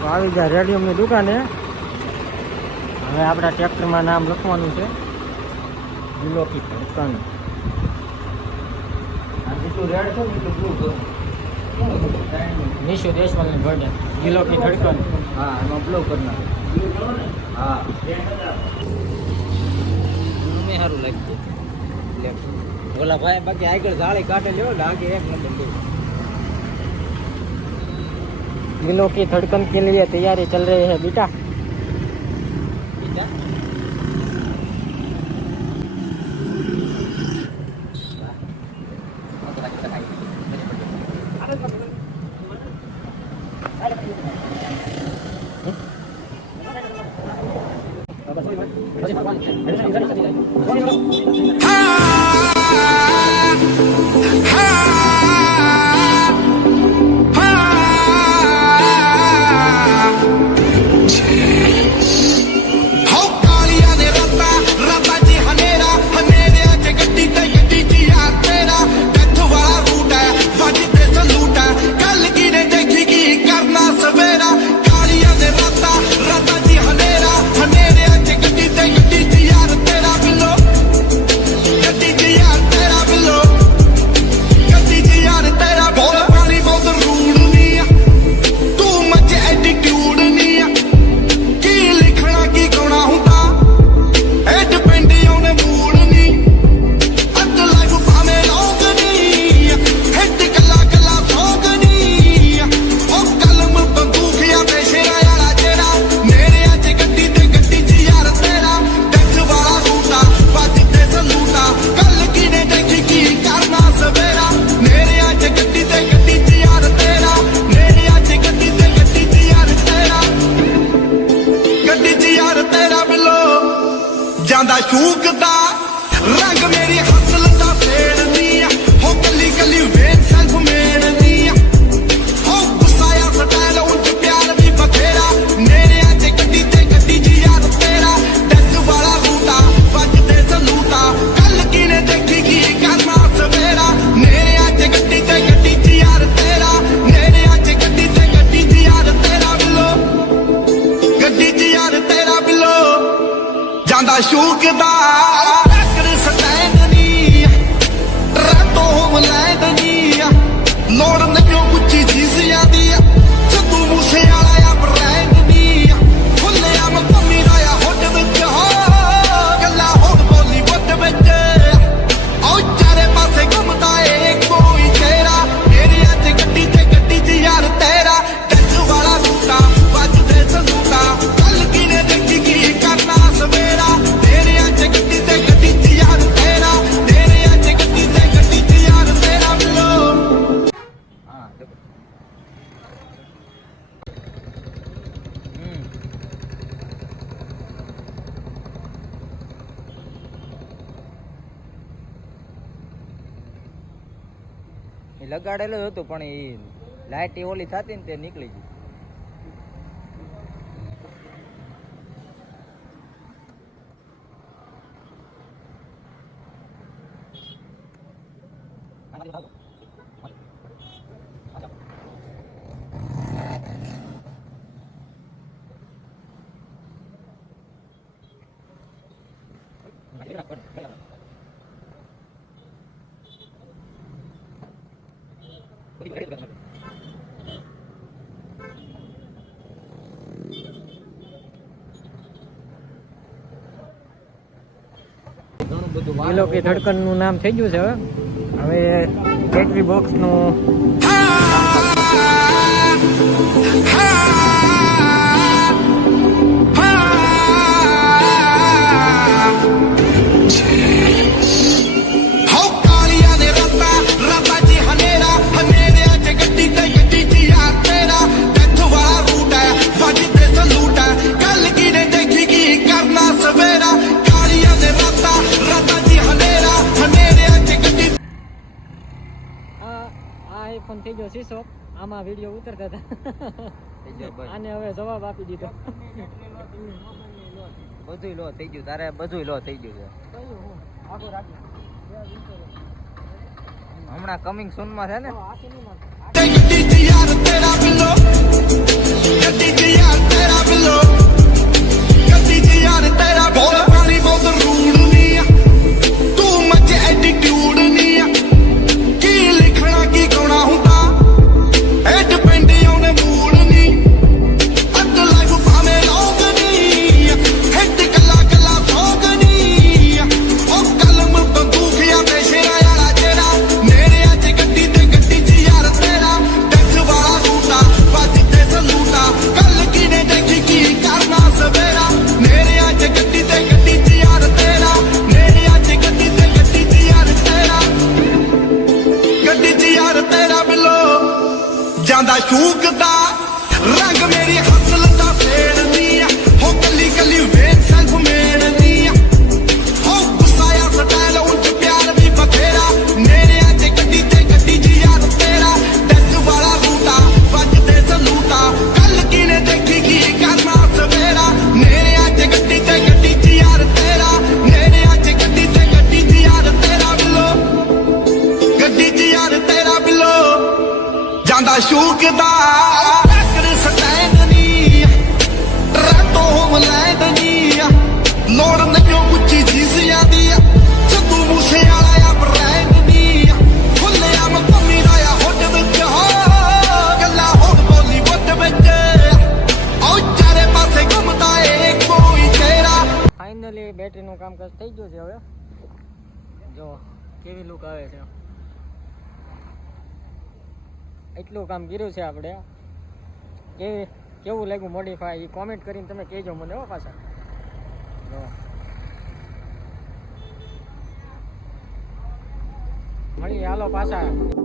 તો આવી જાય રેડિયમની દુકાને. હવે આપણા ટ્રેક્ટરમાં નામ લખવાનું છે દિલો કી ધડકન. નિશુ દેશવાલની બર્થડે દિલો કી ધડકન. હા એમાં બ્લો કરના. હા મને સારું લાગ્યું. ઓલા ભાઈ બાકી આગળ જાળી કાઢે લ્યો લાગે એક નંબર. दिलों की धड़कन के लिए तैयारी चल रही है बेटा. ਸ਼ੂਕਦਾ ਰੰਗ ਮੇਰੀ ਹਸਲ ਦਾ ਫੇੜਦੀ ਆ ਹੋ ਕੱਲੀ ਕੱਲੀ ਵੇਖ ਸੈਲਫ ਮੇੜਦੀ ਆ ਹੋ ਗੁੱਸਾਇਆ ਸਟਾਈਲ ਉੱਚ ਪਿਆਰ ਵੀ ਬਥੇਰਾ ਨੇੜਿਆਂ ਤੇ ਗੱਡੀ ਜੀ ਯਾਰ ਤੇਰਾ ਡੱਜ ਵਾਲਾ ਰੂਟਾ ਵੱਜਦੇ ਸਲੂਟਾ ਕੱਲ ਕਿਨੇ ਦੇਖੀ ਕੀ ਕਰਨਾ ਸਵੇਰਾ ਨੇੜਿਆਂ ਤੇ ਗੱਡੀ ਜੀ ਯਾਰ ਤੇਰਾ ਨੇੜਿਆਂ ਤੇ ਗੱਡੀ ਜੀ ਯਾਰ ਤੇਰਾ ਬਿੱਲੋ ਗੱਡੀ ਜੀ ਯਾਰ ਤੇਰਾ ਬਿੱਲੋ ਜਾਂਦਾ ਸ਼ੂਕਦਾ ਟੱਕਰ ਸਟੈਂਡ ਨਹੀਂ ਰਾਤੋਂ ਮਲੈਂਡ ਨਹੀਂ ਲੋੜ ਨਹੀਂ ਉੱਚੀ ਚੀਜ਼ਾਂ ਦੀ ਸਿੱਧੂ ਮੂਸੇ ਵਾਲਾ ਆ ਬ੍ਰੈਂਡ ਨਹੀਂ ਖੁੱਲਿਆ ਮਕਮੀ ਦਾ ਆ ਹੁੱਡ ਵਿੱਚ ਹੋ ਗੱਲਾਂ ਹੁਣ ਬਾਲੀਵੁੱਡ ਵਿੱਚ ਆਉ ਚਾਰੇ ਪਾਸੇ ਘੁੰਮਦਾ ਏ ਕੋਈ ਤੇਰਾ ਮੇਰੇ ਅੱਜ ਗੱਡੀ ਜੀ ਯਾਰ ਤੇਰਾ ਟੱਚ ਵਾਲਾ ਰੂਟਾ ਵੱਜਦੇ ਸਲੂਟਾ ਕੱਲ ਕਿਨੇ ਦੇਖੀ ਕੀ ਕਰਨਾ ਸਵੇਰਾ ਤੇਰੇ ਅੱਜ ਗੱਡੀ ਜੀ ਯਾਰ ਤੇਰਾ ਤੇਰੇ ਅੱਜ ਗੱਡੀ ਜੀ ਯਾਰ ਤੇਰਾ ਬਿੱਲੋ હા એ લગાડેલો હતો પણ એ લાઈટ ઓલી થતી ને તે નીકળી ગઈ. દિલો કી ધડકન નું નામ થઈ ગયું છે. હવે બેટરી બોક્સ નું આઈફોન થઈ ગયો શીશો. આમાં વિડીયો ઉતરતા હતા આને હવે જવાબ આપી દીધો. બધું લો થઈ ગયું તારે, બધું લો થઈ ગયું છે હમણાં કમિંગ સૂન માં છે ને. ਮੇਰੀ ਹਸਲਤਾਂ ਫੇਰਦੀ ਆ ਹੋ ਕੱਲੀ ਕੱਲੀ ਵੇਖ ਸੰਗ ਮੇੜਦੀ ਆ ਹੋ ਗੁੱਸਾਇਆ ਸਟਾਈਲ ਉੱਚ ਪਿਆਰ ਵੀ ਬਥੇਰਾ ਨੇੜਿਆਂ ਤੇ ਗੱਡੀ ਜੀ ਯਾਰ ਤੇਰਾ ਡੱਕ ਵਾਲਾ ਰੂਟਾ ਵੱਜਦੇ ਸਲੂਟਾ ਕੱਲ ਕਿਨੇ ਦੇਖੀ ਕੀ ਕਰਨਾ ਸਵੇਰਾ ਨੇੜਿਆਂ ਤੇ ਗੱਡੀ ਜੀ ਯਾਰ ਤੇਰਾ ਨੇੜਿਆਂ ਤੇ ਗੱਡੀ ਜੀ ਯਾਰ ਤੇਰਾ ਬਿੱਲੋ ਗੱਡੀ ਜੀ ਯਾਰ ਤੇਰਾ ਬਿੱਲੋ ਜਾਂਦਾ ਸ਼ੂਕ ਦਾ ਟੱਕਰ ਸਟੈਂਡ ਨੀ ਰਾਤੋਂ ਹੋਮਲੈਂਡ ਨੀ ਲੋੜ ਨਹੀਂ ਉੱਚੀ ਚੀਜ਼ਾਂ ਦੀ ਸਿੱਧੂ ਮੂਸੇ ਵਾਲਾ ਆ ਬ੍ਰੈਂਡ ਨੀ ਖੁੱਲਿਆ ਮਕਮੀ ਦਾ ਆ ਹੁੱਡ ਵਿੱਚ ਹੋ ਗੱਲਾਂ ਹੁਣ ਬਾਲੀਵੁੱਡ ਵਿੱਚ ਓ ਚਾਰੇ ਪਾਸੇ ਘੁੰਮਦਾ ਏ ਕੋਈ ਤੇਰਾ ફાઇનલી બેટરીનું કામકાજ થઈ ગયું છે હવે જો કેવી લુક આવે છે એટલું કામ કર્યું છે આપણે કેવું લાગ્યું મોડિફાઈ એ કોમેન્ટ કરીને તમે કહેજો મને હો પાછા જો મળીએ હાલો પાછા